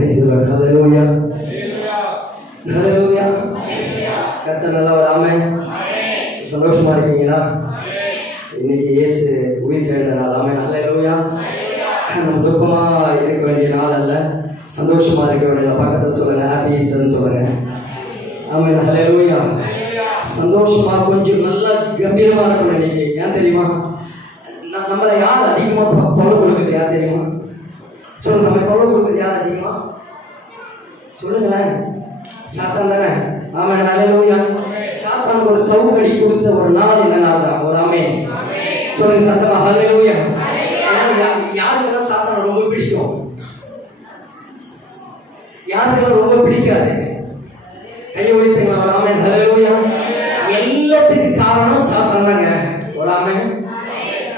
Praise the Lord. Hallelujah. Hallelujah. கர்த்தர் நல்லவர். ஆமென். சந்தோஷமா இருக்கீங்களா? இன்னைக்கு இயேசு உயிர் தெழுந்த நாள். ஆமென். ஹல்லேலூயா. நம்ம துக்கமா இருக்க வேண்டிய நாள் அல்ல, சந்தோஷமா இருக்க வேண்டிய. பக்கத்தில் சொல்லுங்க, ஹாப்பி ஈஸ்டர்னு சொல்லுங்க. ஆமென். ஹல்லேலூயா. சந்தோஷமா கொஞ்சம் நல்லா கம்பீரமா இருக்கணும் இன்னைக்கு. ஏன் தெரியுமா? நம்மளை யார் அதிகமா தொலை கொடுக்குது? யார் தெரியுமா? சொல்லுங்க, நம்ம தொலை கொடுக்குது யார் அதிகமா? சொல்லுங்களேன். சாத்தான் தானே. ஆமென். ஹல்லேலூயா. சாத்தானுக்கு ஒரு சவுக்கடி கொடுத்த ஒரு நாள் இந்த நாள் தான். ஒரு ஆமென் சொல்லுங்க சத்தமா. ஹல்லேலூயா. யாருக்கெல்லாம் சாத்தானை ரொம்ப பிடிக்கும்? யாருக்கெல்லாம் ரொம்ப பிடிக்காது? கையை ஒழித்துங்களா? ஒரு ஆமென். ஹல்லேலூயா. எல்லாத்துக்கும் காரணம் சாத்தான் தாங்க. ஒரு ஆமென்.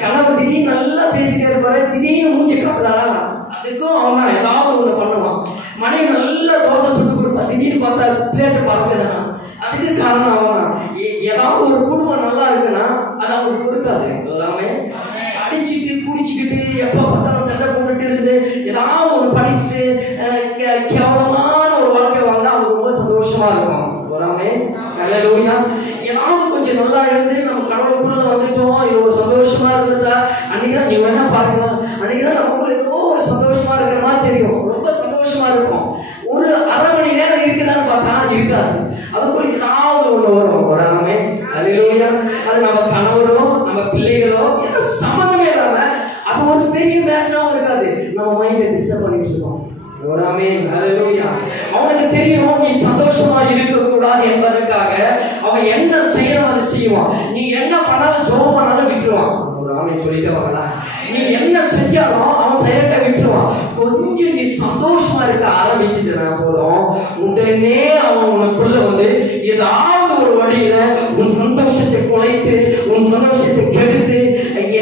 கணவன் திடீர்னு நல்லா பேசிட்டே இருப்பாரு, திடீர்னு மூஞ்சி காட்டுறாரா, அதுக்கும் அவன் தான் ஏதாவது ஒண்ணு பண்ணுவான். மனைவி நல்லா தோசை சுட்டு கொடுப்பா, திடீர்னு பார்த்தா பிளேட்டு பறக்குதுன்னா அதுக்கு காரணம் அவன் தான். ஏதாவது ஒரு குடும்பம் நல்லா இருக்குன்னா அது அவங்களுக்கு கொடுக்காது. எல்லாமே அடிச்சுட்டு குடிச்சுக்கிட்டு எப்ப பார்த்தாலும் சண்டை போட்டுட்டு இருந்து ஏதாவது ஒண்ணு பண்ணிக்கிட்டு கேவலமான ஒரு வாழ்க்கை வாழ்ந்தா அவங்க ரொம்ப சந்தோஷமா இருக்கும். வராமே. ஹல்லேலூயா. ஏதாவது கொஞ்சம் நல்லா இருந்து நம்ம கடவுளுக்குள்ள வந்துட்டோம், இது ஒரு சந்தோஷமா இருந்ததா, அன்னைக்குதான் நீ வேணா பாருங்க, அன்னைக்குதான் நமக்கு ஏதோ ஒரு சந்தோஷமா இருக்கிற மாதிரி தெரியும், ரொம்ப சந்தோஷமா இருக்கும். ஒரு அரை மணி நேரம் இருக்குதான்னு பார்த்தா இருக்காது, அதுக்குள்ள ஏதாவது ஒண்ணு வரும். வராமே. ஹல்லேலூயா. அது நம்ம கணவரோ நம்ம பிள்ளைகளோ ஏதோ சம்மந்தமே இல்லாம அது ஒரு பெரிய மேட்டராவும் இருக்காது, நம்ம மைண்டை டிஸ்டர்ப் பண்ணிட்டு இருக்கோம். அவனுக்கு தெரியும் நீ சந்தோஷமா இருக்க கூடாது என்பதற்காக அவன் என்ன செய்யணும் அதை செய்வான். நீ என்ன பண்ணாலும் ஜெபம் பண்ணாலும் விட்டுருவான். ஒரு ஆமென் சொல்லிட்டு வாங்களா. நீ என்ன செஞ்சாலும் அவன் சைலண்டா விட்டுருவான். கொஞ்சம் நீ சந்தோஷமா இருக்க ஆரம்பிச்சுட்டா போதும், உடனே அவன் உனக்குள்ள வந்து ஏதாவது ஒரு வழியில உன் சந்தோஷத்தை குலைத்து உன் சந்தோஷத்தை கெடுத்து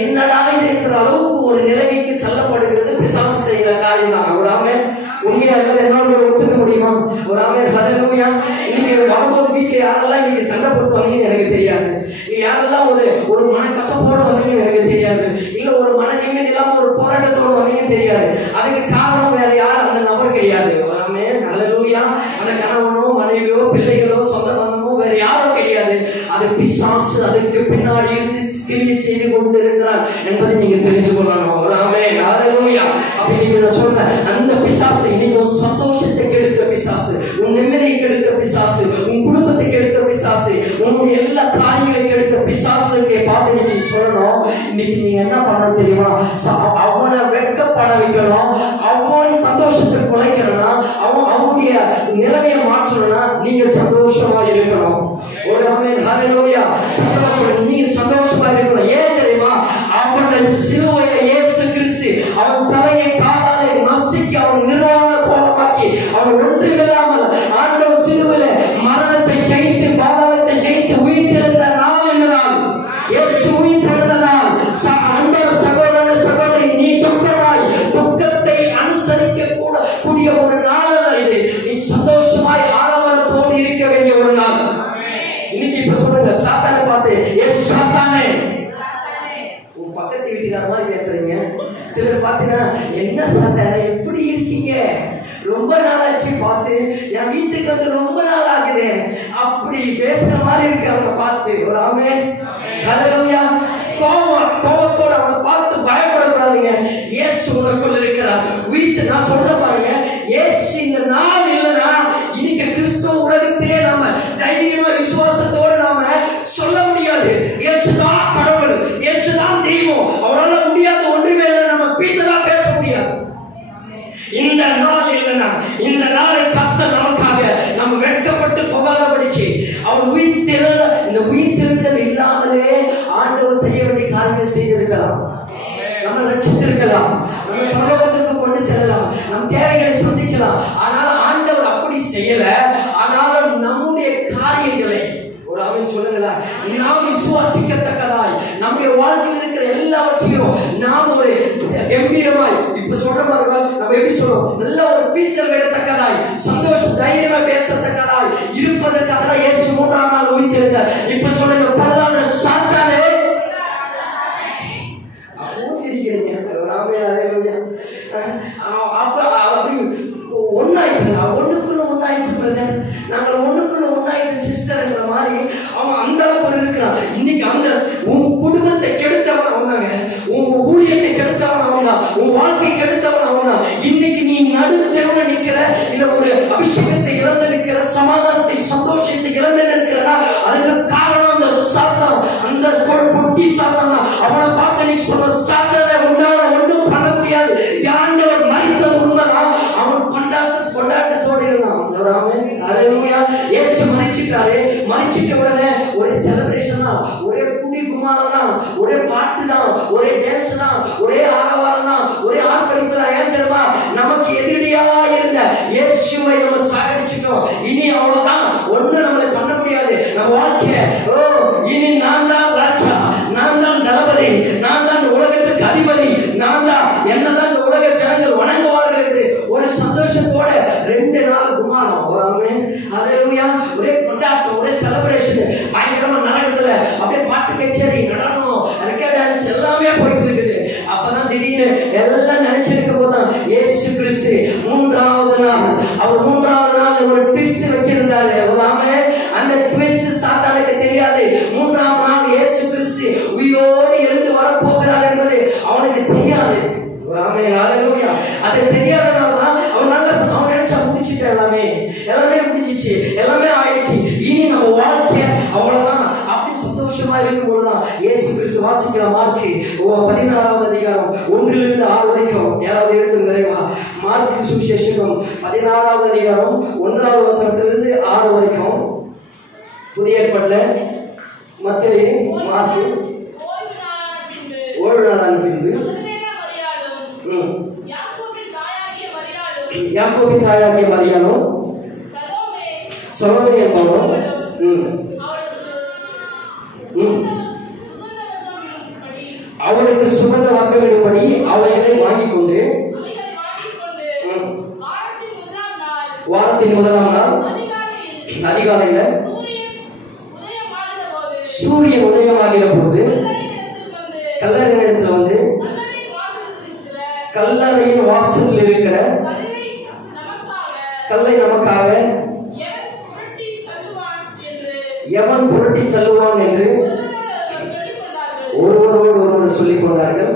என்னடா இது என்ற அளவுக்கு ஒரு நிலைமைக்கு தள்ளப்படுகிறது பிசாசு செய்கிற காரியம் தான். ஒரு ஆமென். உண்மையா என்னோட ஒத்துக்க முடியுமா? ஒரு ஆமென். ஹல்லேலூயா. இன்னைக்கு வரும்போது வீட்டுல யாரெல்லாம் இன்னைக்கு சண்டை போட்டு வந்தீங்கன்னு எனக்கு தெரியாது, யாரெல்லாம் ஒரு மன கசப்போடு வந்தீங்கன்னு எனக்கு தெரியாது, இல்ல ஒரு மன நிம்மதி இல்லாம ஒரு போராட்டத்தோடு வந்தீங்கன்னு தெரியாது. அதுக்கு காரணம் வேற யார்? அந்த நபர் கிடையாது. ஒரு ஆமென். ஹல்லேலூயா. அந்த கணவனோ மனைவியோ பிள்ளைகளோ சொந்த பந்தமோ வேற யாரும் கிடையாது. அது பிசாசு அதுக்கு பின்னாடி இருந்து கிரியை செய்து கொண்டு இருக்கிறார் என்பதை நீங்க தெரிந்து கொள்ளணும். ஒரு ஆமென். ஹல்லேலூயா. அப்படி நீங்க சொல்ற அந்த பிசாசு இன்னைக்கு சந்தோஷத்தை கெடுக்க பிசாசு, உன் நிம்மதியை கெடுக்க பிசாசு, உன் குடும்பத்தை கெடுக்க பிசாசு, உன்னுடைய எல்லா காரியங்களையும் கெடுக்க பிசாசுக்கு பார்த்து நீங்க சொல்லணும். இன்னைக்கு நீங்க என்ன பண்ணணும் தெரியுமா? அவனை வெட்கப்பட வைக்கணும், அவன் சந்தோஷத்தை குலைக்கணும்னா, அவனுடைய நிலைமையை மாற்றணும்னா நீங்க சந்தோஷமா இருக்கணும். ஒரு ஆமென். ஹல்லேலூயா. சந்தோஷம். நீங்க சந்தோஷமா இருக்கணும். ஏன் தெரியுமா? அவனுடைய சிலுவையில இயேசு கிறிஸ்து அவன் தலையை காலாலே நசுக்கி அவன் நிர்வாண கோலமாக்கி அவன் ஒன்றுமில்லாமல் ஆண்டவர் சிலுவையில மரணத்தை ஜெயித்து பாதாளத்தை ஜெயித்து உயிர் தெழுந்த நாள் இந்த நாள். இயேசு உயிர் தெழுந்த நாள். ஆண்டவர் சகோதர சகோதரி, நீ துக்கமாய் துக்கத்தை அனுசரிக்க கூடிய ஒரு நாள் இது. நீ சந்தோஷமாய் ஆரவாரத்தோடு இருக்க வேண்டிய ஒரு நாள். இன்னைக்கு இப்ப சொல்லுங்க, சாத்தானை பார்த்து எஸ் சாத்தானே, உன் பக்கத்து வீட்டுக்கார மாதிரி பேசுறீங்க. சிலர் பாத்தீங்கன்னா என்ன சாத்தானே எப்படி இருக்கீங்க, ரொம்ப நாளாச்சு பார்த்து, என் வீட்டுக்கு வந்து ரொம்ப நாள் ஆகுது அப்படி பேசுற மாதிரி இருக்கு அவங்க பார்த்து. ஒரு ஆமென். ஹல்லேலூயா. கோபத்தோட அவங்க பார்த்து பயப்படக்கூடாதுங்க. இயேசு உனக்குள்ள இருக்கிறார். வீட்டு நான் சொல்ற பாருங்க, இயேசு இந்த நாள் இல்லைன்னா இன்னைக்கு கிறிஸ்துவ உலகத்திலே நாம தைரியமா விசுவாசத்தோடு நாம சொல்ல முடியாது. இயேசுதான் கடவுள், இயேசுதான் தெய்வம், அவரால் முடியாத ஒன்றுமே இல்லை, நம்ம பீத்ததான் பேச முடியாது. இந்த நாள் இல்லைன்னா இந்த நாளை கர்த்தர் நமக்காக நம்ம வெட்கப்பட்டு போகாதபடிக்கு அவர் இந்த உயிர்த்தெழுதல் இல்லாமலே ஆண்டவர் செய்ய வேண்டிய காரியங்கள் செய்திருக்கலாம். நம்ம ரட்சித்திருக்கலாம், நம்ம பரலோகத்திற்கு கொண்டு செல்லலாம், நம் தேவைகளை சந்திக்கலாம். ஆனால் ஆண்டவர் அப்படி செய்யல. ஆனாலும் நம்முடைய காரியங்களை ஒரு ஆமென் சொல்லுங்களா, நாம் விசுவாசிக்கத்தக்கதாய் நம்முடைய வாழ்க்கையில் இருக்கிற எல்லாவற்றையும் நாம் ஒரு கம்பீரமாய் இப்ப சொல்ற மாதிரி நம்ம எப்படி சொல்றோம், நல்ல ஒரு பீத்தல் விடத்தக்கதாய் சந்தோஷ தைரியமா பேசத்தக்கதாய் இருப்பதற்காக தான் இயேசு 3ஆம் நாள் உயிர்த்தெழுந்தார். இப்ப சொல்லுங்க, பரவாயில்ல சாத்தானே சிரிக்கிறீங்க. அப்படி ஒன்னா இன்னைக்கு அந்த உன் குடும்பத்தை கெடுத்தவன் அவனாங்க, உன் ஊழியத்தை கெடுத்தவன் அவன் தான், உன் வாழ்க்கை கெடுத்தவன் அவன் தான். இன்னைக்கு நீ நடுத்தெருவுல நிக்கிற, இல்ல ஒரு அபிஷேகத்தை இழந்து நிற்கிற, சமாதானத்தை சந்தோஷத்தை இழந்து நிற்கிறனா, அதுக்கு காரணம் அந்த சாத்தான், அந்த பொட்டி சாத்தான் தான். அவனை பார்த்து நீ சொன்ன சாத்தானை உன்னால ஒன்றும் பண்ண முடியாது. ஆண்டவர் மரித்தது உண்மைதான். அவன் கொண்டாட்டத்தோடு இருந்தான். இயேசு மரிச்சிட்டாரு. மரிச்சிட்ட உடனே ஒரே செலிப்ரேஷன் தான், ஒரே குடி குமாரம் தான், ஒரே பாட்டு தான், ஒரே டான்ஸ் தான், ஒரே ஆரவாரம் தான், ஒரே ஆர்ப்பரிப்பு தான். ஏன் தெரியுமா? நமக்கு எதிரியா இருந்த இயேசுவை நம்ம சாகடிச்சிட்டோம். இனி அவ்வளவுதான், ஒண்ணு நம்மளை பண்ண முடியாது. நம்ம வாழ்க்கை இனி நான் தான் ராஜா, நான் தான் தளபதி, நான் தான் உலகத்துக்கு அதிபதி, நான் தான், என்னதான் இந்த உலக ஜனங்கள் வணங்குவார்கள் என்று ஒரு சந்தோஷத்தோட 2 நாள் குமாரம் வராமே. ஹல்லேலூயா. ஒரே கொண்டாட்டம், ஒரே செலிப்ரேஷன் பயங்கரமா நடக்குதுல. அப்படியே பாட்டு கச்சேரி, நடனம், ரெக்கார்ட் டான்ஸ் எல்லாமே போயிட்டு இருக்குது. அப்பதான் திடீர்னு எல்லாம் நினைச்சிருக்கும் போதுதான் இயேசு கிறிஸ்து 3வது நாள், அவர் 3வது நாள் ஒரு ட்விஸ்ட் வச்சிருந்தாரு. எல்லாமே அந்த ட்விஸ்ட் சாத்தானுக்கு தெரியாது. 3ஆம் நாள் இயேசு கிறிஸ்து உயிரோடு எழுந்து வரப்போகிறார் என்பது அவனுக்கு தெரியாது. அது தெரியாதனாலதான் அவன் நல்ல அவன் நினைச்சா முடிச்சுட்டு எல்லாமே முடிச்சிச்சு, எல்லாமே ஆயிடுச்சு, இனி நம்ம வாழ்க்கை அவ்வளவுதான் அப்படி சந்தோஷமா இருக்கும் போதுதான் இயேசு கிறிஸ்து வாசிக்கிற மார்க் 16வது அதிகாரம் 1 to 6 வரைக்கும். யாராவது எடுத்து நிறைவா மார்க் சுவிசேஷம் 16வது அதிகாரம் 1வது வசனத்திலிருந்து 6 வரைக்கும். புதிய ஏற்பாட்டுல மத்தேயு, மார்க் ஒரு நாளான பின்பு யாக்கோபின் தாயாகிய மரியாளும் சலோமே என்பவரும் அவருக்கு சுகந்த வாக்குறுதிப்படி அவைகளை வாங்கிக் கொண்டு வாரத்தின் 1ஆம் நாள் அதிகாலையில சூரியன் உதயமாகிற போது கல்லறையிடத்தில் வந்து கல்லறையின் வாசலில் இருக்கிற கல்லை நமக்காக எவன் புரட்டி தள்ளுவான் என்று ஒருவரோடு சொல்லிக் கொண்டார்கள்.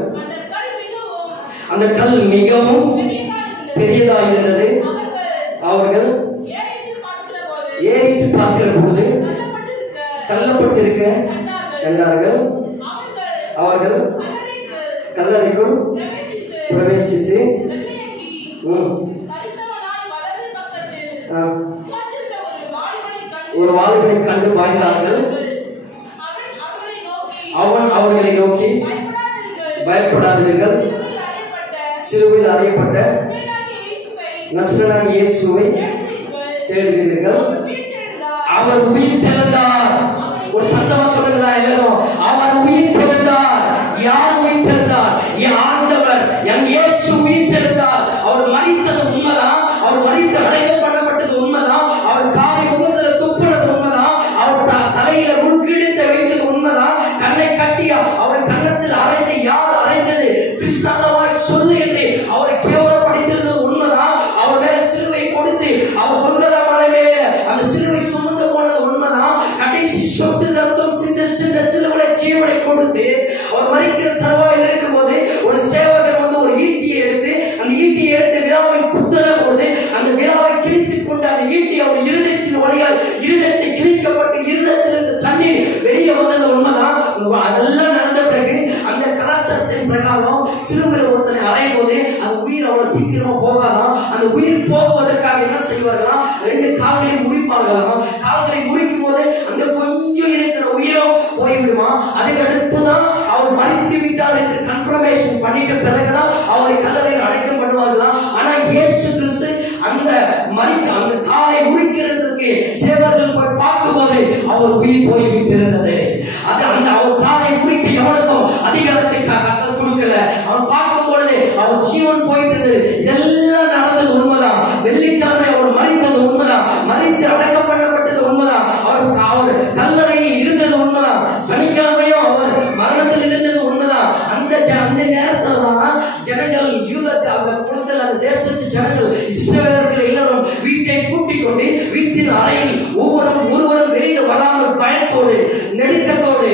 அந்த கல் மிகவும் பெரியதாக இருந்தது. அவர்கள் ஏறிட்டு பார்க்கிற போது தள்ளப்பட்டிருக்க கண்டார்கள். அவர்கள் கல்லறைக்குள் பிரவேசித்து ஒரு வாலிபனை கண்டு பாய்ந்தார்கள். அவன் அவர்களை நோக்கி, பயப்படாதீர்கள், சிலுவையில் அறையப்பட்ட நசரேயனாகிய இயேசுவை தேடுகிறீர்கள். அவர் உயிர்த்தெழுந்தார். ஒரு சத்தமா சொல்லுங்களா எல்லாரும்? அவர் உயிர்த்தெழுந்தார். யார் உயிர்த்தெழுந்தார்? என் ஆண்டவர், என் இயேசு உயிர்த்தெழுந்தார். அவர் மரித்தது உண்மைதான். அவர் மரித்து அடக்கம் பண்ணப்பட்டது உண்மைதான். அவர் காலை முகத்துல துப்புறது உண்மைதான். அவர் தலையில முள்கிழித்தை வைத்தது உண்மைதான். கண்ணை கட்டி அவர் கன்னத்தில் அறைந்து யார் அறைந்தது கிறிஸ்தவமாய் சொல்லு என்று அவரை கேவலப்படுத்தியது உண்மைதான். அவர் மேல சிலுவை கொடுத்து அவர் கொல்கதா மலை மேல அந்த சிலுவை சுமந்து போனது உண்மைதான். கடைசி சொட்டு ரத்தம் சிந்த சிலுவை ஜீவனை கொடுத்து அவர் மரிக்கிற தருவாயில் இருக்கும் போது ஒரு சேவகன் வந்து ஒரு ஈட்டியை எடுத்து அந்த ஈட்டியை எடுத்து விழாவை குத்துற போது அந்த விழாவை கிழித்துக் கொண்டு அந்த ஈட்டி அவர் இருதயத்தின் வழியால் இருதயத்தை கிழிக்கப்பட்டு இருதயத்திலிருந்து தண்ணீர் வெளியே வந்தது உண்மைதான். அதெல்லாம் நடந்த பிறகு அந்த கலாச்சாரத்தின் பிரகாரம் சிலுவையில் ஒருத்தனை அறையும் போது அந்த உயிர் அவ்வளவு சீக்கிரமா போகாதான். அந்த உயிர் போகுவதற்காக என்ன செய்வார்களாம்? 2 கால்களை முறிப்பார்களாம். கால்களை முறிக்கும் போது அந்த கொஞ்சம் இருக்கிற உயிரும் போய்விடுமா. அதுக்கு அடுத்துதான் அவர் மரித்து விட்டார் என்று கன்ஃபர்மேஷன் பண்ணிட்ட பிறகுதான் அவரை கல்லறையில் அடக்கம் பண்ணுவார்களாம். ஆனா இயேசு கிறிஸ்து அந்த அந்த காலை முறிக்கிறதுக்கு சேவர்கள் போய் பார்க்கும் போது அவர் உயிர் போய்விட்டு இருந்தது. அது அந்த அவர் காலை முறிக்க எவனுக்கும் அதிகாரத்தை கொடுக்கல. அவன் பார்க்கும் பொழுது அவர் ஜீவன் போயிட்டு இருந்தது. இதெல்லாம் நடந்தது உண்மைதான். வெள்ளிக்கிழமை அவர் மரித்தது உண்மைதான். மரித்து அடக்கம் பண்ணப்பட்டது உண்மைதான். அவர் கல்லறையில் இருந்தது உண்மைதான். சனிக்கிழமையும் அவர் மரணத்தில் இருந்தது உண்மைதான். அந்த நேரத்தில் தான் ஜனங்கள் அந்த குளத்தில் அந்த தேசத்து ஜனங்கள் இஸ்ரவேலர்கள் எல்லாரும் வீட்டை கூட்டிக் கொண்டு வீட்டின் அறையில் ஒருவரும் வெளியில் வராமல் பயத்தோடு நெருக்கத்தோடு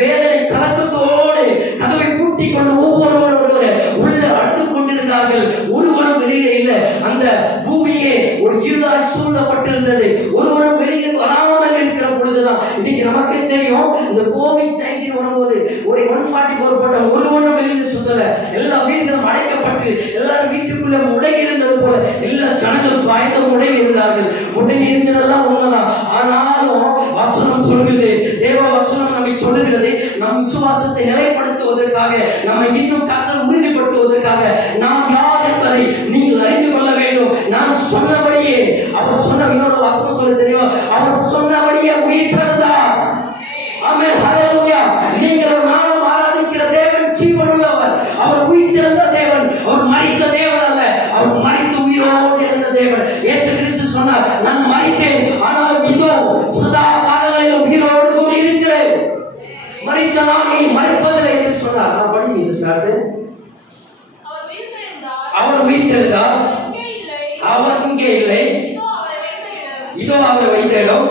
வேதனை கலக்கத்தோடு கதவை பூட்டி கொண்டு ஒவ்வொருவரோட உள்ள அழுது கொண்டிருந்தார்கள். ஒருவரும் வெளியில இல்லை. அந்த பூமியே ஒரு இருளாய் சூழப்பட்டிருந்தது. ஒருவரும் வெளியில வராமல் இருக்கிற பொழுதுதான் இன்னைக்கு நமக்கே தெரியும். இந்த COVID-19 வரும்போது ஒரு 144 போட்ட ஒருவரும் வெளியில சுத்தல. எல்லா வீடுகளும் அடைக்கப்பட்டு எல்லாரும் வீட்டுக்குள்ள முடங்கி இருந்தது போல எல்லா ஜனங்கள் பயந்து முடங்கி இருந்தார்கள். முடங்கி இருந்ததெல்லாம் உண்மைதான். ஆனாலும் வசனம் சொல்கிறது, தேவ வசனம் நம்மை சொல்லுகிறது, நம் விசுவாசத்தை நிலைப்படுத்துவதற்காக, நம்மை இன்னும் கர்த்தர் உறுதிப்படுத்துவதற்காக நாம் யார் என்பதை நீங்கள் அறிந்து கொள்ள வேண்டும். நாம் சொன்னபடியே அவர் சொன்ன இன்னொரு வசனம் சொல்ல தெரியும், அவர் சொன்னபடியே உயிர்த்தெழுந்தார். ஆமென், ஹல்லேலூயா. நீங்கள் நானும் ஆராதிக்கிற தேவன் ஜீவனுள்ளவர். அவர் உயிர்த்தெழுந்த தேவன். அவர் மரித்த தேவன் அல்ல, அவர் மரித்து உயிரோடு எழுந்த தேவன். இயேசு கிறிஸ்து சொன்னார், நான் மரித்தேன், ஆனால் இதோ சதா காலங்களிலும் உயிரோடு கூட இருக்கிறேன். மரித்த நான் இனி மரிப்பதில்லை என்று சொன்னார். நான் படிங்க சிஸ்டர். அவர் உயிர்த்தெழுந்தார். அவர் இங்கே இல்லை, இதோ அவரை வைத்த இடம்.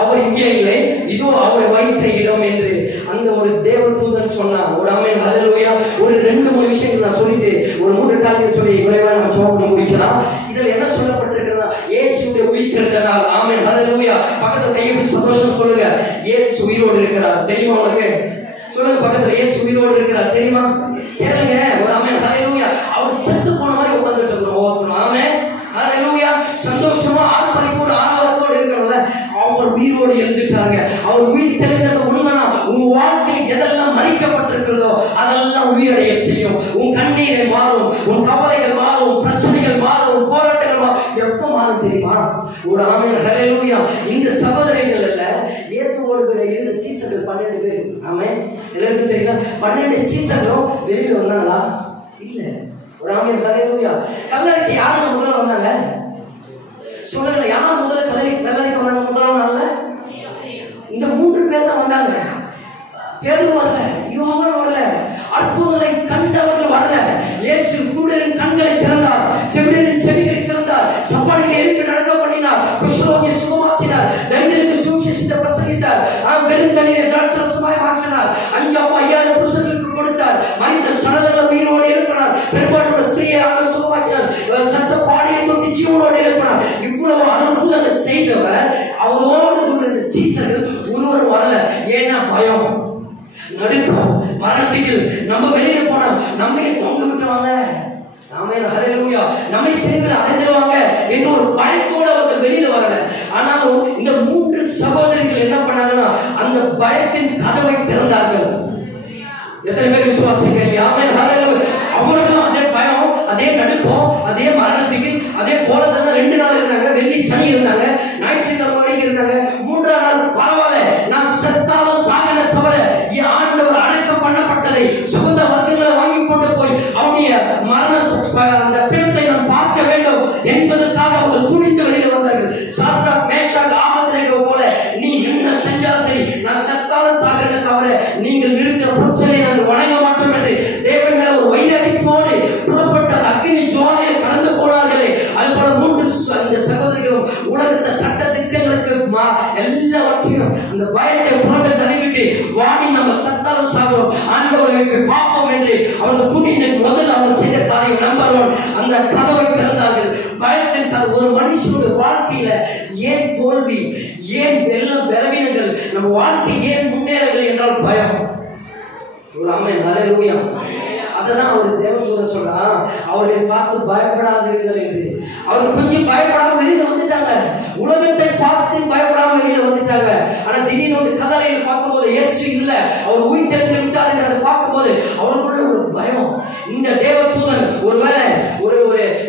அவர் இங்கே இல்லை, இதோ அவரை வைத்த இடம் என்று அந்த ஒரு தேவதூதன் சொன்னார். ஒரு ஆமென், ஹல்லேலூயா. ஒரு 2-3 விஷயங்கள் நான் சொல்லிட்டு ஒரு 3 காரியங்கள் சொல்லி விரைவா நம்ம ஜெபம் பண்ணி முடிக்கலாம். இதுல என்ன சொல்லப்பட்டிருக்கிறதா, இயேசுவுடைய உயிர்த்தெழுந்த நாள். ஆமென், ஹல்லேலூயா. பக்கத்துல கையை பிடிச்சு சந்தோஷம் சொல்லுங்க, இயேசு உயிரோடு இருக்கிறார். தெரியுமா உனக்கு? சொல்லுங்க பக்கத்துல, இயேசு உயிரோடு இருக்கிறார். தெரியுமா? கேளுங்க. ஒரு ஆமென், ஹல்லேலூயா. அவர் செத்து போன மாதிரி உட்கார்ந்துட்டு இருக்கிறோம் ஒவ்வொருத்தரும். ஆமென், ஹல்லேலூயா. சந்தோஷமா ஆர்ப்பரிப்போடு ஆரவாரத்தோடு இருக்கணும்ல. அவர் உயிரோடு எழுந்துட்டாங்க. அவர் உயிர் தெளிந்தது உண்மைனா உன் வாழ்க்கை எதெல்லாம் மறிக்கப்பட்டிருக்கிறதோ அதெல்லாம் உயிரடைய செய்யும். உன் கண்ணீரை மாறும், உன் கவலைகள் மாறும், பிரச்சனைகள் மாறும், போராட்டங்கள் மாறும். எப்ப மாறும் தெரியுமா? ஒரு ஆமென், ஹல்லேலூயா. இந்த சகோதரிகள் அல்ல, இயேசுவோடு கூட இருந்த சீசர்கள் 12 பேர். ஆமென், எல்லாருக்கும் தெரியல. 12 சீசர்களும் வெளியில வந்தாங்களா? இல்ல. ஒரு ஆமென், ஹல்லேலூயா. கல்லறைக்கு யாரு முதல்ல வந்தாங்க? சொல்லுங்க, யார் முதல்ல கல்லறைக்கு வந்தாங்க? முதலாம் நாள்ல இந்த 3 பேர் தான் வந்தாங்க. பேதுரு வரல, யோவான் வரல, அற்புதங்களை கண்டவர்கள் வரல. இயேசு குருடரின் கண்களை திறந்தார், செவிடரின் செவிகளை திறந்தார், சப்பானிகளை எழுப்பி நடக்க பண்ணினார், குஷ்டரோகியை சுகமாக்கினார், தரித்திரருக்கு சுவிசேஷத்தை பிரசங்கித்தார், வெறும் தண்ணீரை திராட்சரசமாய் மாற்றினார், 5,000 புருஷர்களுக்கு கொடுத்தார், மனித சடலங்களை உயிரோடு எழுப்பினார், பெரும்பாலோட ஸ்திரீயை அவர் சுகமாக்கினார், சத்த பாடியை தொட்டி ஜீவனோடு எழுப்பினார். இவ்வளவு அற்புதங்களை செய்தவர் அவரோடு கொண்டிருந்த சீசர்கள் ஒருவர் வரல. ஏன்னா பயம், நடுக்கம், மரணத்தில் நம்ம வெளியே போனா நம்மை தொங்க விட்டுவாங்க. ஆமென், ஹல்லேலூயா. நம்மை சேர்ந்து அடைந்துருவாங்க என்று ஒரு பயத்தோடு அவர்கள் வெளியில வரல. ஆனாலும் இந்த 3 சகோதரிகள் என்ன பண்ணாங்கன்னா அந்த பயத்தின் கதவை திறந்தார்கள். எத்தனை பேர் விசுவாசிக்கிறீங்க? ஆமென், ஹல்லேலூயா. அவர்களும் அதே பயம், அதே நடுக்கம், அதே மரணத்துக்கு, அதே கோலத்துல 2 நாள் இருந்தாங்க. வெள்ளி சனி இருந்தாங்க, ஞாயிற்றுக்கிழமை வரைக்கும் இருந்தாங்க. 3ஆம் நாள் பரவாயில்ல, நான் செத்தாலும் சாகன தவிர என் ஆண்டவர் அடக்கம் பண்ணப்பட்டதை சுகந்த வர்க்கங்களை வாங்கி கொண்டு போய் அவருடைய மரண அந்த பிணத்தை நாம் பார்க்க வேண்டும் என்பதற்காக அவர்கள் துணிந்து வெளியே வந்தார்கள். சாத்ராக், மேஷாக், ஆபத்நேகோ போல நீ என்ன செஞ்சாலும் சரி, நான் செத்தாலும் சாகன தவிர நீங்கள் நிறுத்த பிரச்சனை நாங்கள் வணங்க மாட்டோம் என்று தேவன் மேல ஒரு வைராகியத்தோடு புறப்பட்ட அந்த அக்கினி ஜுவாலையை கடந்து போனார்களே. அதுபோல 3 அந்த சகோதரிகளும் உலகத்தை சட்ட திட்டங்களுக்கு எல்லாவற்றையும் அந்த பயத்தை புறம்பே தள்ளிவிட்டு வாடி நம்ம சத்தாலும் சாகிறோம், ஆண்டவரை பார்ப்போம் என்று அவர்கள் துணிந்து முதல் அவர் செய்த காரியம் நம்பர் 1, அந்த கதவை திறந்தார்கள். பயத்தின் ஒரு மனுஷனுடைய வாழ்க்கையில ஏன் தோல்வி, ஏன் எல்லாம் பலவீனங்கள், நம்ம வாழ்க்கை ஏன் முன்னேறவில்லை என்றால் பயம். ஒரு ஆமென், ஹல்லேலூயா. அததான் அவர் தேவதூதன் சொல்றான், அவர்களை பார்த்து பயப்படாதீர்கள் என்று. அவர் கொஞ்சம் பயப்படாம வெளியில வந்துட்டாங்க. உலகத்தை பார்த்து பயப்படாம வெளியில வந்துட்டாங்க. ஆனா திடீர்னு ஒரு கல்லறையில் பார்க்கும்போது இயேசு இல்ல, அவர் உயிர்த்தெழுந்து விட்டார் என்று அதை பார்க்கும்போது அவர்களுக்குள்ள ஒரு பயம். இந்த தேவதூதன் ஒருவேளை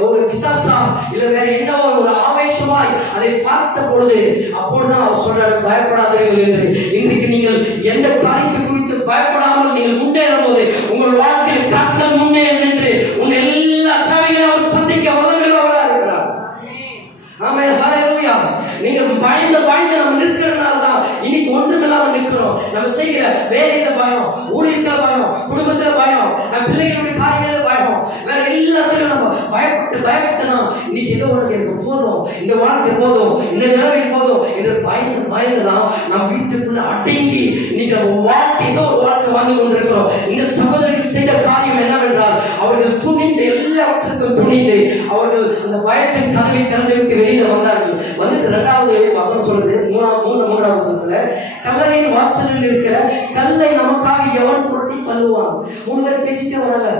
ஒரு பிசாசா இல்ல வேற என்னவோ ஒரு ஆவேசமாய் அதை பார்த்த பொழுது அப்பொழுதுதான் அவர் சொல்றாரு பயப்படாதீர்கள் என்று. இன்றைக்கு நீங்கள் எந்த காரியத்தை குறித்து பயப்படாமல் நீங்கள் முன்னேறும் போது உங்கள் வாழ்க்கையில் கர்த்தர் முன்னேறும் என்று உன் எல்லா தேவைகளையும் அவர் சந்திக்க உதவியுள்ளவராக இருக்கிறார். ஆமென், ஹல்லேலூயா. நீங்க பயந்து நம்ம நிற்கிறதுனாலதான் இன்னைக்கு ஒன்றுமில்லாம நிற்கிறோம். நம்ம செய்கிற வேலையில பயம், ஊழியத்துல பயம், குடும்பத்துல பயம், நம்ம பிள்ளைகளுடைய காரியங்கள பயம், வேற எல்லாத்திலும் நம்ம பயப்பட்டுதான் இன்னைக்கு ஏதோ உனக்கு எனக்கு போதும், இந்த வாழ்க்கை போதும், இந்த நிலைமை போதும் என்று பயந்துதான் நம்ம வீட்டுக்குள்ள அடங்கி இன்னைக்கு நம்ம வாழ்க்கை ஏதோ ஒரு வாழ்க்கை வாழ்ந்து கொண்டிருக்கிறோம். இந்த சகோதரர்கள் செய்த காரியம் என்னவென்றால் அவர்கள் துணிந்து, எல்லாவற்றுக்கும் துணிந்து அவர்கள் அந்த பயத்தின் கதவை திறந்து விட்டு வெளியில வந்தார்கள். வந்துட்டு 2வது வசனம் சொல்றது, 3வது வசனத்துல, கல்லறையின் வாசலில் இருக்கிற கல்லை நமக்காக எவன் புரட்டி தள்ளுவான். 3 பேர் பேசிட்டே வராங்க.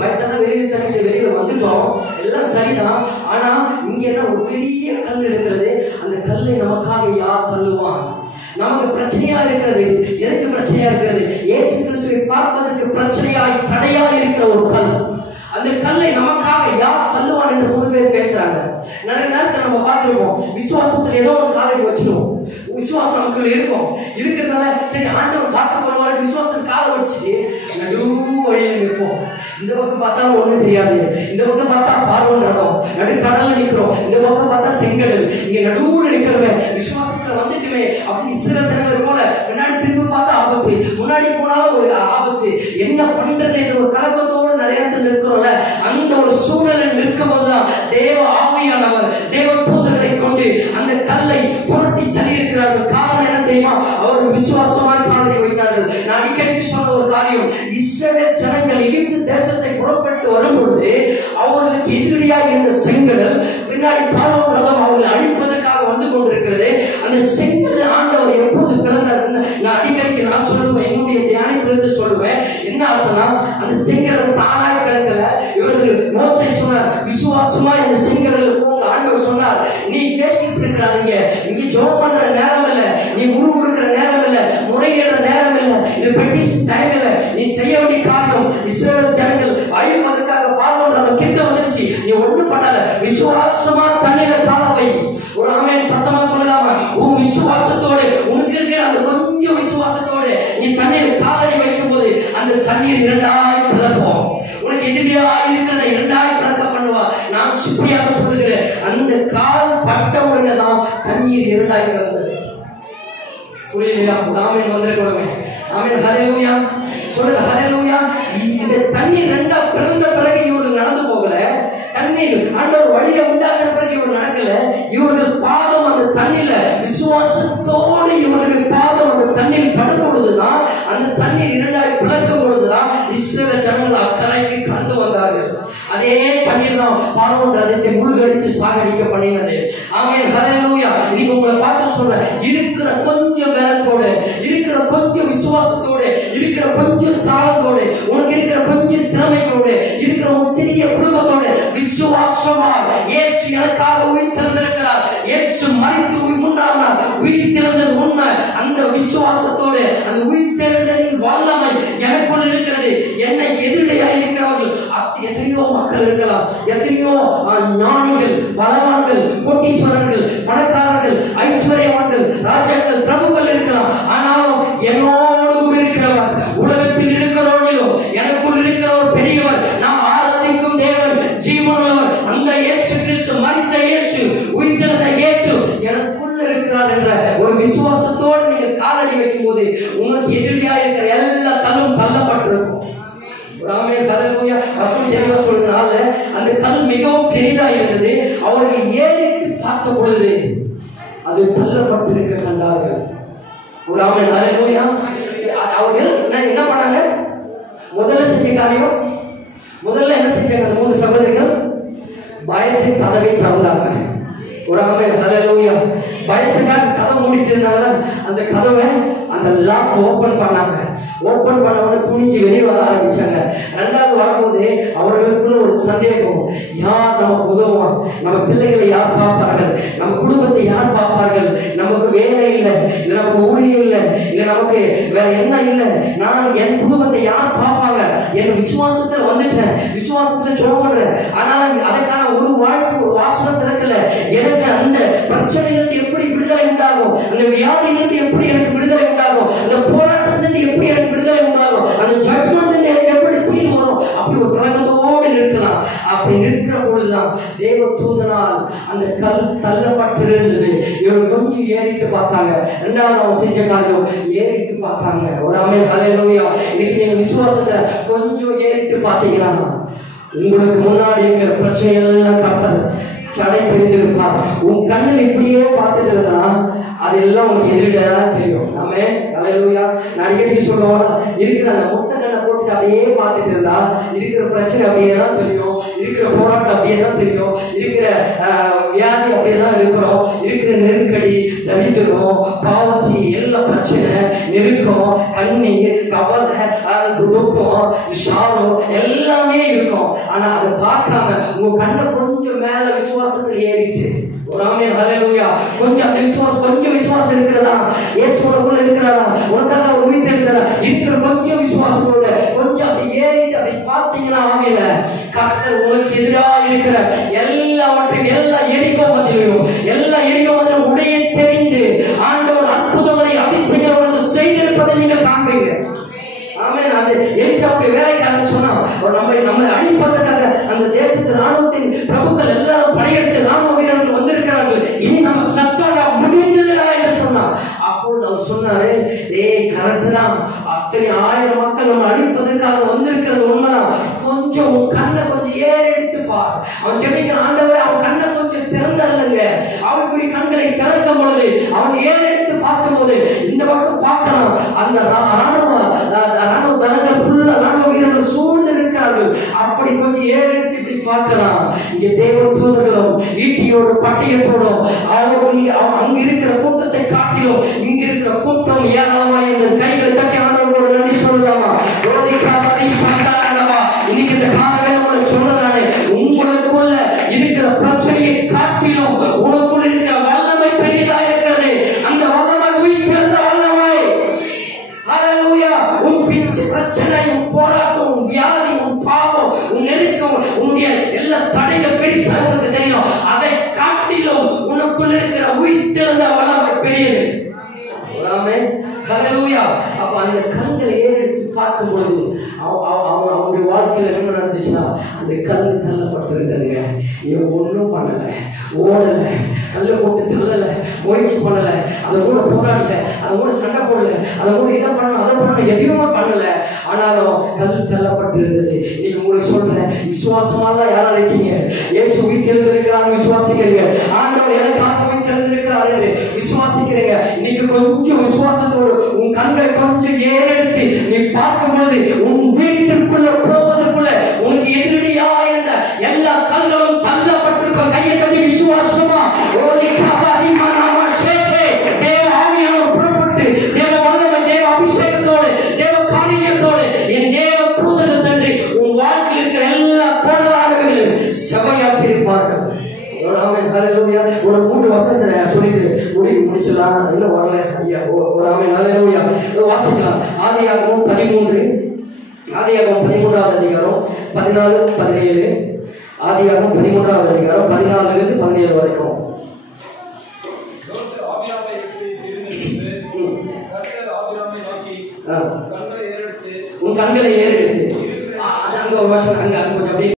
பயத்தான வெளியில வந்துட்டோம், எல்லாம் சரிதான். ஆனா இங்க என்ன ஒரு பெரிய கல் இருக்கிறது, அந்த கல்லை நமக்காக யார் தள்ளுவான்? நமக்கு பிரச்சனையா இருக்கிறது. எதுக்கு பிரச்சனையா இருக்கிறது? இயேசு கிறிஸ்துவை பார்ப்பதற்கு பிரச்சனையாய் தடையாய் இருக்கிற ஒரு கல். அந்த கல்லை நமக்காக யார் தள்ளுவான் என்று 3 பேர் பேசுறாங்க. நிறைய நேரத்தை நம்ம பார்த்திருப்போம், விசுவாசத்துல ஏதோ ஒரு காலை வச்சிருவோம், விசுவாசம் நமக்குள்ள இருக்கும், இருக்கிறதுனால சரி ஆண்டவர் பார்த்துக் கொள்வாரு விசுவாசம் காலை வச்சு நடு வழியில நிற்போம். இந்த பக்கம் பார்த்தா ஒண்ணு தெரியாது, இந்த பக்கம் பார்த்தா பார்வன்றதும் நடுக்கடல்ல நிற்கிறோம், இந்த பக்கம் பார்த்தா செங்கடல், இங்க நடுவுல நிக்கிறவன் விசுவாசத்துல வந்துட்டுமே அப்படின்னு இஸ்ரவேல் ஜனங்கள் போல பின்னாடி திரும்பி பார்த்தா ஆபத்து, முன்னாடி போனாலும் ஒரு ஆபத்து, என்ன பண்றது என்ற ஒரு கலக்கத்தோடு நிறைய இடத்துல நிற்கிறோம்ல. அந்த ஒரு சூழலில் நிற்கும் போதுதான் தேவ ஆவியானவர் தேவ தூதர்களை கொண்டு அந்த கல்லை புரட்டி தள்ளி இருக்கிறார்கள். காரணம் என்ன தெரியுமா? அவர்கள் விசுவாசமான காலை வைத்தார்கள். நான் அடிக்கடி சொன்ன ஒரு காரியம், இஸ்ரவேல் ஜனங்கள் எகிப்து தேசத்தை புறப்பட்டு வரும்பொழுது அவர்களுக்கு எதிரியாக இருந்த செங்கடல் பின்னாடி பார்வோன் ரதம் அவர்களை அழிப்பதற்காக வந்து கொண்டிருக்கிறது. அந்த செங்கடல் ஆண்டவர் எப்போது பிறந்தாருன்னு நான் அடிக்கடி நான் சொல்லுவேன், என்னுடைய தியானிப்பிலிருந்து சொல்லுவேன். என்ன அர்த்தம்னா, அந்த செங்கடல் தானாய் பிறக்கல. இவர்கள் மோசே சொன்னார், விசுவாசமா இந்த செங்கடலுக்கு ஆண்டவர் சொன்னார், நீ பேசிட்டு இருக்கிறாங்க, இங்க ஜெபம் பண்ற நேரம் இல்ல, நீ முறுமுறுக்கிற நேரம் இல்ல, முறையிடுற நேரம் இல்ல, இது பெட்டிஷன் டைம் இல்ல, நீ செய்ய வேண்டிய காரியம் இஸ்ரவேல் ஜனங்கள் அழிப்பதற்காக பார்வன்றத கிட்ட வந்துருச்சு, நீ ஒண்ணும் பண்ணாத, விசுவாசமா தண்ணீர காலவை. ஒரு ஆமென் சத்தமா சொல்லலாமா? உன் விசுவாசத்தோடு, உனக்கு இருக்கிற அந்த கொஞ்சம் விசுவாசத்தோடு நீ தண்ணீர் காலடி வைக்கும் போது அந்த தண்ணீர் 2ஆய் பிளக்கும். உனக்கு எதிரியா இருக்கிறத 2ஆய் பிளக்க பண்ணுவா. நான் இப்படியாக சொல்லுகிறேன், அந்த கால் பட்ட உடனே தான் தண்ணீர் 2ஆய் பிளந்தது. புரியலையா? ஆமென் வந்திருக்கணுமே. ஆமென், ஹல்லேலூயா சொல்லுங்க, ஹல்லேலூயா. இந்த தண்ணீர் 2ஆ பிளந்த பிறகு இவர்கள் நடந்து போகல, தண்ணீர் ஆண்டவர் வழியை உண்டாக்குற பிறகு இவர்கள் நடக்கல. இவர்கள் பாதம் அந்த தண்ணீர்ல விசுவாசத்தோடு இவர்கள் பாதம் அந்த தண்ணீர் படும் பொழுதுதான், அந்த தண்ணீர் 2ஆய் பிளக்கும் பொழுதுதான் இஸ்ரவேல் ஜனங்கள் அக்கறைக்கு கடந்து வந்தார்கள். அதே தண்ணீர் தான் பார்வோன் ரதத்தை மூழ்கடித்து சாகடிக்க பண்ணினது. ஆமென், ஹல்லேலூயா. இன்னைக்கு உங்களை பார்த்து சொல்றேன், இருக்கிற கொஞ்சம் பலத்தோடு, இருக்கிற கொஞ்சம் விசுவாசத்தோடு, இருக்கிற கொஞ்சம் தாளத்தோடு, உனக்கு இருக்கிற கொஞ்சம் திறமைகளோடு, இருக்கிற ஒரு சிறிய குடும்பத்தோடு விசுவாசமா இயேசு எனக்காக உயிர் திறந்திருக்கிறார், இயேசு மரித்து 3ஆம் நாள் உயிர் திறந்தது உண்மை. அந்த விசுவாசத்தோடு அந்த உயிர் திறந்ததின் வல்லமை எனக்குள் இருக்கிறது. என்னை எதிரிடையாக இருக்கிறவர்கள் எத்தனையோ மக்கள் இருக்கலாம், எத்தனையோ ஞானிகள், பலவான்கள், கோட்டீஸ்வரர்கள், பணக்காரர்கள், ஐஸ்வர்யவான்கள், ராஜாக்கள், பிரபுக்கள் இருக்கலாம். ஆனாலும் என்னோடு இருக்கிறவர், உலகத்தில் இருக்கிறவர்களும் எனக்குள் இருக்கிறவர் பெரியவர், நாம் ஆராதிக்கும் தேவன் ஜீவனுள்ளவர், அந்த இயேசு கிறிஸ்து, மரித்த இயேசு, உயிர்த்தெழுந்த இயேசு எனக்குள்ள இருக்கிறார் என்ற ஒரு விசுவாசத்தோடு நீங்கள் காலடி வைக்கும் போது உங்களுக்கு எதிரியாக இருக்கிற எல்லா கல்லும் தள்ளப்பட்டிருக்கும். ஆமென், ஹல்லேலூயா. வசனம் தெளிவா சொல்றதுனால அந்த கல் மிகவும் பெரிதா இருந்தது. அவர்கள் ஏறிட்டு பார்த்த பொழுது அது தள்ளப்பட்டிருக்க கண்டார்கள். ஆமென், ஹல்லேலூயா. அவர்கள் என்ன பண்ணாங்க? முதல்ல செஞ்ச காரியம், முதல்ல என்ன செஞ்சாங்க? 3 சகோதரிகள் பயத்தின் கதவை திறந்தாங்க. ஆமென், ஹல்லேலூயா. பயத்துக்காக கதவை மூடிட்டு இருந்தாங்க. அந்த கதவை, அந்த லாக் ஓபன் பண்ணாங்க. ஓபன் பண்ணவன துணிஞ்சு வெளியே வர ஆரம்பிச்சாங்க. 2வது வரும்போது அவர்களுக்குள்ள ஒரு சந்தேகம், யார் நமக்கு உதவுவான்? நம்ம பிள்ளைகளை யார் பார்ப்பார்கள்? நம்ம குடும்பத்தை யார் பார்ப்பார்கள்? நமக்கு வேலை இல்லை, இல்லை நமக்கு ஊழியம் இல்லை, இல்லை நமக்கு வேற என்ன இல்லை, நான் என் குடும்பத்தை யார் பார்ப்பாங்க? என் விசுவாசத்துல வந்துட்டேன், விசுவாசத்துல ஜெபம் பண்றேன், ஆனால் அதற்கான ஒரு வாழ்க்கை, ஒரு வாசனம் திறக்கல. எனக்கு அந்த பிரச்சனையிலிருந்து எப்படி விடுதலை உண்டாகும்? அந்த வியாதியிலிருந்து எப்படி எனக்கு விடுதலை உண்டாகும்? அந்த போராட்டத்திலிருந்து எப்படி எனக்கு விடுதலை உண்டாகும்? அந்த ஜட்மெண்ட் எனக்கு எப்படி தீர்வு வரும்? அப்படி ஒரு கலக்கத்தோடு இருக்கலாம். அப்படி இருக்கிற பொழுதுதான் தேவ தூதனால் அந்த கல் தள்ளப்பட்டிருந்தது. இவர் கொஞ்சம் ஏறிட்டு பார்த்தாங்க. ரெண்டாவது அவன் செஞ்ச காரியம் ஏறிட்டு பார்த்தாங்க. ஒரு ஆமென் ஹல்லேலூயா. இன்னைக்கு நீங்க விசுவாசத்தை கொஞ்சம் ஏறிட்டு பார்த்தீங்கன்னா உங்களுக்கு முன்னாடி இருக்கிற பிரச்சனை எல்லாம் கர்த்தர் தடை தெரிந்திருப்பார். உன் கண்ணில் இப்படியே பார்த்துட்டு இருந்தா அதெல்லாம் உங்களுக்கு எதிரிடதான் தெரியும். ஆமென் ஹல்லேலூயா. நான் அடிக்கடி சொல்லுவோம், இருக்கிற அந்த முட்டை கண்ணை போட்டுட்டு அப்படியே பார்த்துட்டு இருந்தா இருக்கிற பிரச்சனை அப்படியே தான் தெரியும், இருக்கிற போராட்டம் அப்படியே தான் தெரியும், இருக்கிற வியாதி அப்படியே தான் இருக்கிறோம், இருக்கிற நெருக்கடி, தரித்திரம், பாவச்சி, எல்லா பிரச்சனை, நெருக்கம், கண்ணீர், கவலை, துக்கம், சாரம் எல்லாமே இருக்கும். ஆனா அதை பார்க்காம உங்க கண்ணை கொஞ்சம் மேல விசுவாசத்தில் ஏறிட்டு ஒரு ஆமென் ஹல்லேலூயா. கொஞ்சம் அந்த விசுவாசம், கொஞ்சம் விசுவாசம் இருக்கிறதா, இயேசுவுக்குள்ள இருக்கிறதா, உனக்காக ஒரு உயிர் இருக்கிறதா, இருக்கிற கொஞ்சம் விசுவாசத்தோட கொஞ்சம் அப்படி ஏறிட்டு அப்படி பார்த்தீங்கன்னா ஆமென், கர்த்தர் உங்களுக்கு எதிராக இருக்கிற எல்லாவற்றையும் எல்லா எரிக்கோ மதிலையும் எல்லா எரிக்கோ மதிலும் உடைய தெரிந்து ஆண்டவர் அற்புதங்களை அதிசயங்களை செய்திருப்பதை நீங்கள் காண்பீங்க. ஆமென். அது எலிசாவுடைய வேலைக்காரன் சொன்னா, நம்மை அழிப்பதற்காக அந்த தேசத்து ராணுவத்தின் பிரபுக்கள் எல்லாரும் படையெடுத்து ராணுவ வீரர்கள் வந்திருக்கிறார்கள், இனி நம்ம சத்தோட முடிந்ததுடா என்று சொன்னார். அப்பொழுது அவர் சொன்னாரு, கரெக்ட் தான், அத்தனை 1000 மக்கள் நம்ம அழிப்பதற்காக வந்திருக்கிறது உண்மைதான், கொஞ்சம் உன் கண்ணை கொஞ்சம் ஏறெடுத்து பார். அவன் ஜெபிக்கிற ஆண்டவரே, அவன் கண்ணை கொஞ்சம் திறந்தல்லுங்க. அவனுக்குரிய கண்களை திறக்கும் பொழுது அவன் ஏறெடுத்து பார்க்கும் போது இந்த பக்கம் பார்க்கலாம், அந்த ராணுவ தனங்கள் ஃபுல்லா ராணுவ வீரர்கள் சூழ்ந்து இருக்கிறார்கள். அப்படி கொஞ்சம் ஏறெடுத்து இப்படி பார்க்கலாம். இங்க தேவ தூதர்களும் ஈட்டியோடு பட்டயத்தோடும் அங்க இருக்கிற கூட்டத்தை காட்டிலும் இங்க இருக்கிற கூட்டம் ஏராளமாய் இந்த கைகளை தட்டி ஆண்டவரோடு நன்றி சொல்லலாமா? இன்னைக்கு இந்த காலகட்டங்களை சொல்லலானே, உங்களுக்குள்ள இருக்கிற பிரச்சனையை காட்டிலும் உனக்குள்ள இருக்கிற வல்லமை பெரிதா இருக்கிறது. அந்த வல்லமை உயிர்த்தெழுந்த வல்லமை. ஹல்லேலூயா. உன் பிரச்சனை, உன் போராட்டம், உன் வியாதி, உன் பாவம், உன் நெருக்கம், உன்னுடைய எல்லா தடைகள் பெருசா உனக்கு தெரியும். அதை காட்டிலும் உனக்குள்ள இருக்கிற உயிர்த்தெழுந்த வல்லமை பெரியது. ஆமென் ஹல்லேலூயா. அப்ப அந்த கண்களை ஏறெடுத்து பார்க்கும் பொழுது அவனுடைய வாழ்க்கையில என்ன நடந்துச்சுன்னா, அந்த கல்லு தள்ளப்பட்டிருந்ததுங்க. இவன் ஒன்றும் பண்ணல, ஓடல, கல்லை போட்டு தள்ளல, முயற்சி பண்ணல, அதை கூட போராடல, அதை கூட சண்டை போடல, அதை கூட இதை பண்ணல, அதை பண்ணல, எதுவுமே பண்ணல. ஆனாலும் கல் தள்ளப்பட்டிருந்தது. இன்னைக்கு உங்களுக்கு சொல்றேன், விசுவாசமாலாம் யாரா இருக்கீங்க? இயேசு உயிர்த்தெழுந்திருக்கிறார் விசுவாசிக்கிறீங்க, ஆண்டவர் எனக்காக உயிர்த்தெழுந்திருக்கிறார் என்று விசுவாசிக்கிறீங்க. இன்னைக்கு கொஞ்சம் விசுவாசத்தோடு உன் கண்களை கொஞ்சம் ஏறெடுத்து நீ பார்க்கும் பொழுது உன் வீட்டுக்குள்ள போவதற்குள்ள உனக்கு எதிரடியா இருந்த எல்லா கண்களும் தள்ளப்பட்டிருக்கும். கையை கட்டி விசுவாசமா தேவ ஆவியானவர் புறப்பட்டு தேவ வல்லமை, தேவ அபிஷேகத்தோடு, தேவ காரியத்தோடு என் தேவ தூதர்கள் சென்று உன் வாழ்க்கையில் இருக்கிற எல்லா கோளாறுகளையும் செவையாக்கி இருப்பார்கள். ஒரு 3 வசனத்தை சொல்லிட்டு முடிச்சலாம். இல்ல வரல ஐயா, ஒரு ஆமென் ஹல்லேலூயா. வாசிக்கலாம். ஆதியாகமம் 13, ஆதியாகமம் 13வது அதிகாரம் 14, 17. ஆதியாகமம் 13வது அதிகாரம் 14 இருந்து 17 வரைக்கும். உன் கண்களை ஏறெடுத்து அங்க ஒரு வருஷம் அங்க கொஞ்சம்